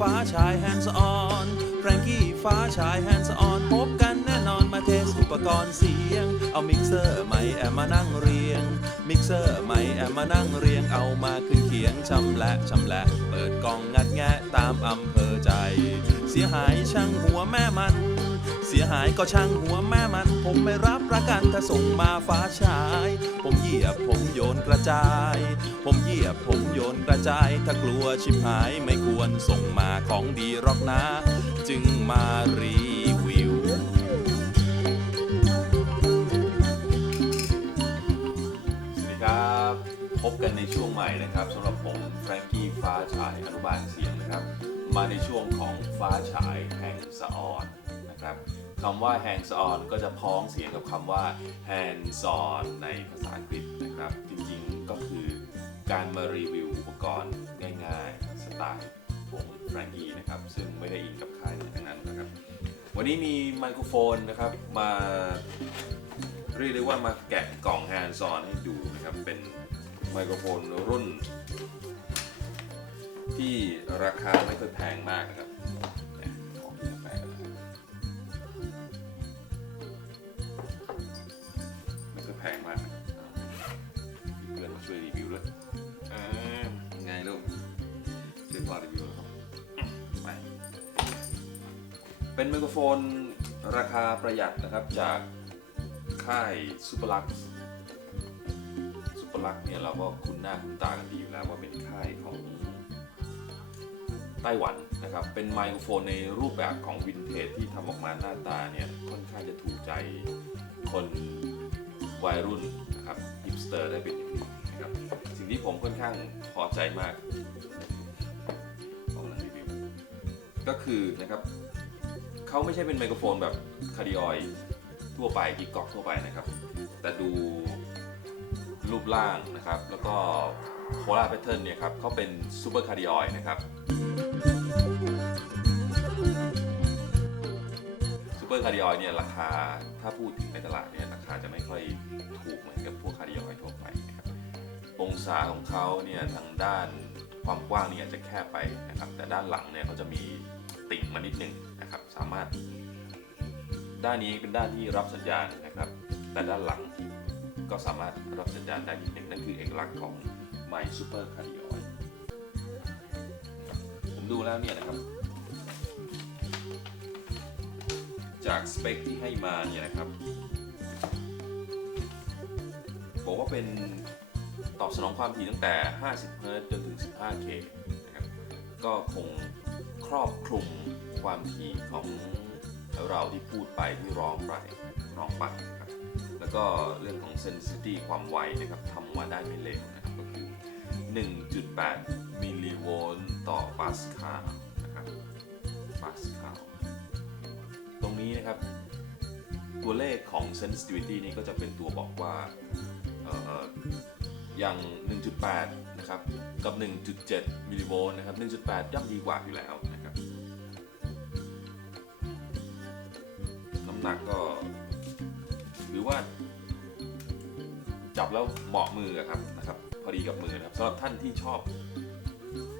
ฟ้าชายแฮนส์ออนแฟรงกี้ฟ้าชายแฮนส์ออนพบกันแน่นอนมาเทสอุปกรณ์เสียง เอามิกเซอร์ไมค์แอมมานั่งเรียง มิกเซอร์ไมค์แอมมานั่งเรียงเอามาขึ้นเขียงชำและชำและเปิดกล่องงัดแงะตามอำเภอใจ เสียหายช่างหัวแม่มัน เสียหายก็ช่างหัวแม่มัน ผมไม่รับประกันถ้าส่งมาฟ้าชาย ผมเหยียบผมโยนกระจาย ผมเหยียบผมโยนกระจาย ถ้ากลัวชิบหายไม่ควรส่งมาของดีรอกนะ จึงมารีวิว สวัสดีครับ พบกันในช่วงใหม่นะครับสำหรับผมแฟรงกี้ฟ้าฉายอนุบาลเสียงนะครับ มาในช่วงของฟ้าฉายแห่งสะออนนะครับ คำว่า hands on ก็จะพ้องเสียงกับคำว่า hands on ในภาษาอังกฤษนะครับ จริงๆก็คือการมารีวิวอุปกรณ์ง่ายๆ สไตล์ผมแฟรงกี้นะครับ ซึ่งไม่ได้อินกับใครทั้งนั้นนะครับ วันนี้มีไมโครโฟนนะครับมาเรียกได้ว่ามาแกะกล่องแฮนด์ซอนให้ดูนะครับ เป็นไมโครโฟนรุ่น ที่ราคาไม่ค่อยแพงมากนะครับ มาช่วยรีวิวด้วยเออยังไงลูกช่วยพอรีวิวแล้วครับไปเป็นไมโครโฟนราคาประหยัดนะครับจากค่ายซูเปอร์ลักซูเปอร์ลักเนี่ยเราก็คุ้นหน้าคุ้นตากันดีอยู่แล้วว่าเป็นค่ายของไต้หวันนะครับ เป็นไมโครโฟนในรูปแบบของวินเทจที่ทำออกมาหน้าตาเนี่ยค่อนข้างจะถูกใจคนวัยรุ่นนะครับฮิปสเตอร์ได้เป็นอย่างดี นะครับ สิ่งที่ผมค่อนข้างพอใจมากของรีวิวก็คือนะครับเขาไม่ใช่เป็นไมโครโฟนแบบคาร์ดิออยทั่วไปที่ก๊อกทั่วไปนะครับ แต่ดูรูปร่างนะครับ แล้วก็โคลาแพทเทิร์นเนี่ยครับเขาเป็นซูเปอร์คาร์ดิออยนะครับซูเปอร์คาร์ดิออยเนี่ยราคาถ้าพูดถึงในตลาดเนี่ยราคาจะไม่ค่อยถูกเหมือนกับพวกคาร์ดิออยทั่วไปนะครับ องศาของเขาเนี่ยทางด้านความกว้างเนี่ยอาจจะแคบไปนะครับ แต่ด้านหลังเนี่ยเขาจะมีติ่งมานิดนึงนะครับ สามารถ ด้านนี้เป็นด้านที่รับสัญญาณนะครับ แต่ด้านหลังก็สามารถรับสัญญาณได้นิดนึงนั่นคือเอกลักษณ์ของ My Super Cardio ผมดูแล้วเนี่ยนะครับ จากสเปคที่ให้มาเนี่ยนะครับ บอกว่าเป็น ตอบสนองความถี่ตั้งแต่ 50เฮิรตซ์จนถึง 15K นะครับก็คงครอบคลุมความถี่ของเราที่พูดไปที่ร้องไปร้องไปนะครับแล้วก็เรื่องของ sensitivity ความไวนะครับทำมาได้ไม่เลวนะครับก็คือ 1.8 มิลลิโวลต์ต่อปาสคาลนะครับปาสคาลตรงนี้นะครับ ตัวเลขของ sensitivity นี้ก็จะเป็นตัวบอกว่า อย่าง 1.8 นะครับ กับ 1.7 มิลลิโวลต์นะครับ 1.8 ย่อมดีกว่าอยู่แล้วนะครับ น้ำหนักก็หรือว่า จับแล้วเหมาะมืออะครับนะครับ พอดีกับมือนะครับสำหรับท่านที่ชอบ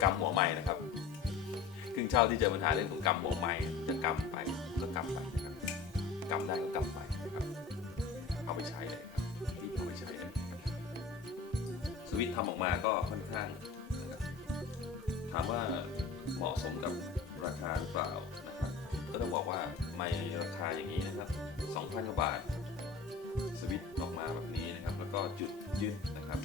กำหัวไม้นะครับครึ่งเช่าที่เจอปัญหาเรื่องของกำหัวไม้จะกำไปก็กำไปนะครับกำได้ก็กำไปนะครับเอาไปใช้เลยครับรีบเอาไปใช้เลย วิตทำออกมาก็ค่อนข้าง ถามว่าเหมาะสมกับราคาหรือเปล่านะครับ ก็ต้องบอกว่าไม่ราคาอย่างนี้นะครับ2,000กว่าบาท สวิตออกมาแบบนี้นะครับ แล้วก็จุดยึดนะครับ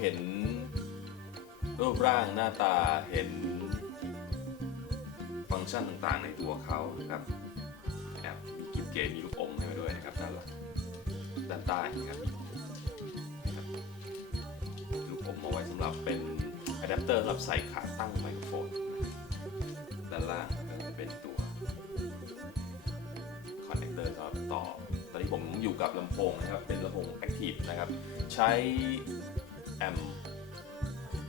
เห็นรูปร่างหน้าตาเห็นฟังก์ชันต่างๆในตัวเขานะครับแอบมีกิบเกตมีลูกอมให้มาด้วยนะครับด้านหลังด้านใต้นะครับลูกอมเอาไว้สำหรับเป็นอะแดปเตอร์สำหรับใส่ขาตั้งไมโครโฟนด้านล่างก็จะเป็นตัวคอนเนคเตอร์สำหรับต่อตอนนี้ผมอยู่กับลำโพงนะครับเป็นลำโพง Active นะครับ ใช้ แอม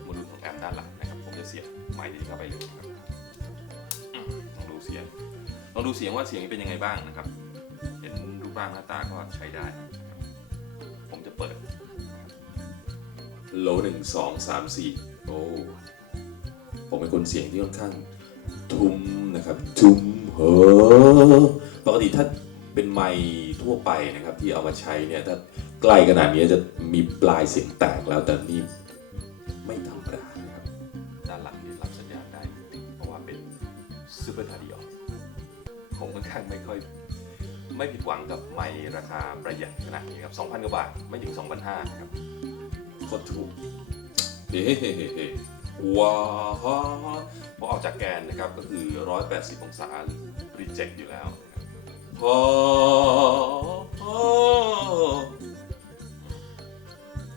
โมดูลของแอมด้านหลังนะครับ ผมจะเสียบไมค์นี้เข้าไปเลยนะครับลองดูเสียงลองดูเสียงว่าเสียงเป็นยังไงบ้างนะครับ เห็นรูปร่างหน้าตาก็ใช้ได้ ผมจะเปิดโลหนึ่งสองสามสี่โอ้ผมเป็นคนเสียงที่ค่อนข้าง ทุ้มนะครับ ทุ้มเฮอปกติถ้า เป็นไมค์ทั่วไปนะครับที่เอามาใช้เนี่ยถ้าใกล้ขนาดนี้จะมีปลายเสียงแตกแล้วแต่นี่ไม่ธรรมดานะครับด้านหลังนี่รับสัญญาณได้เพราะว่าเป็นซูเปอร์ทาดิโอผมค่อนข้างไม่ค่อยไม่ผิดหวังกับไมค์ราคาประหยัดขนาดนี้ครับ2,000กว่าบาทไม่ถึง2,500นะครับโคตรถูกเฮ้เฮ้เฮ้เฮ้ว้าวพอออกจากแกนนะครับก็คือ 180 องศา รีเจ็คอยู่แล้วนะครับ พอ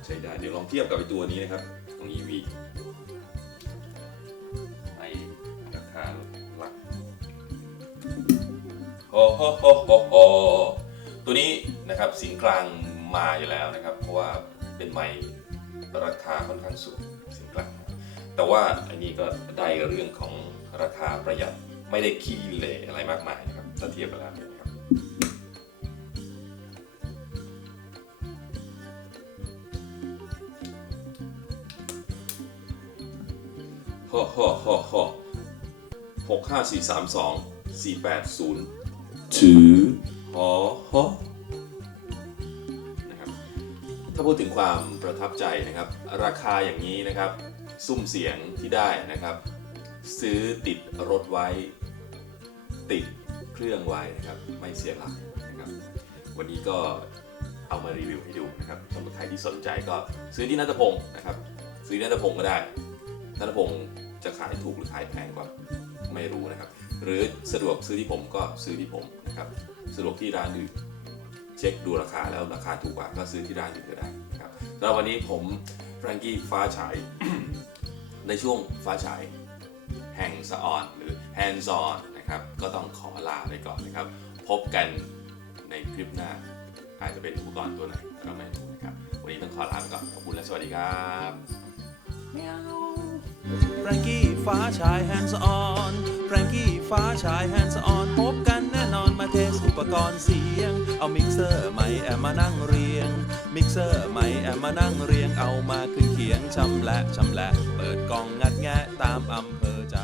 ใช่ได้เดี๋ยวลองเทียบกับไอตัวนี้นะครับของ EV ไอราคาหลักโอ้โหโหโหโหตัวนี้นะครับสียงกลางมาอยู่แล้วนะครับ เพราะว่าเป็นไมค์ราคาค่อนข้างสูงสียงกลาง แต่ว่าอันนี้ก็ได้เรื่องของราคาประหยัดไม่ได้ขี้เหร่อะไรมากมายนะครับถ้าเทียบกันแล้ว ฮ่อฮ่อฮ่อฮ่อหกห้าสี่สามสองสี่แปดศูนย์ถือฮอฮอนะครับถ้าพูดถึงความประทับใจนะครับ ราคาอย่างนี้นะครับ ซุ้มเสียงที่ได้นะครับ ซื้อติดรถไว้ ติดเครื่องไว้นะครับ ไม่เสียหลักนะครับ วันนี้ก็เอามารีวิวให้ดูนะครับสำหรับใครที่สนใจก็ซื้อที่นัทพงศ์นะครับ ซื้อที่นัทพงศ์ก็ได้ นัทพงศ์จะขายถูกหรือขายแพงกว่าไม่รู้นะครับ หรือสะดวกซื้อที่ผมก็ซื้อที่ผมนะครับสะดวกที่ร้านอื่นเช็คดูราคาแล้วราคาถูกกว่าก็ซื้อที่ร้านอื่นก็ได้นะครับสำหรับวันนี้ผมแฟรงกี้ฟ้าฉายในช่วงฟ้าฉายแห่งสะออนหรือ hands on นะครับก็ต้องขอลาไปก่อนนะครับ พบกันในคลิปหน้า อาจจะเป็นอุปกรณ์ตัวไหนก็ไม่รู้นะครับ วันนี้ต้องขอลาไปก่อนขอบคุณและสวัสดีครับ แฟรงกี้ฟ้าชายแฮนส์ออนแฟรงกี้ฟ้าชายแฮนส์ออนพบกันแน่นอนมาเทสอุปกรณ์เสียง เอามิกเซอร์ไมค์แอมมานั่งเรียง มิกเซอร์ไมค์แอมมานั่งเรียงเอามาขึ้นเขียงชำแหละชำแหละ เปิดกล่องงัดแงะตามอำเภอใจ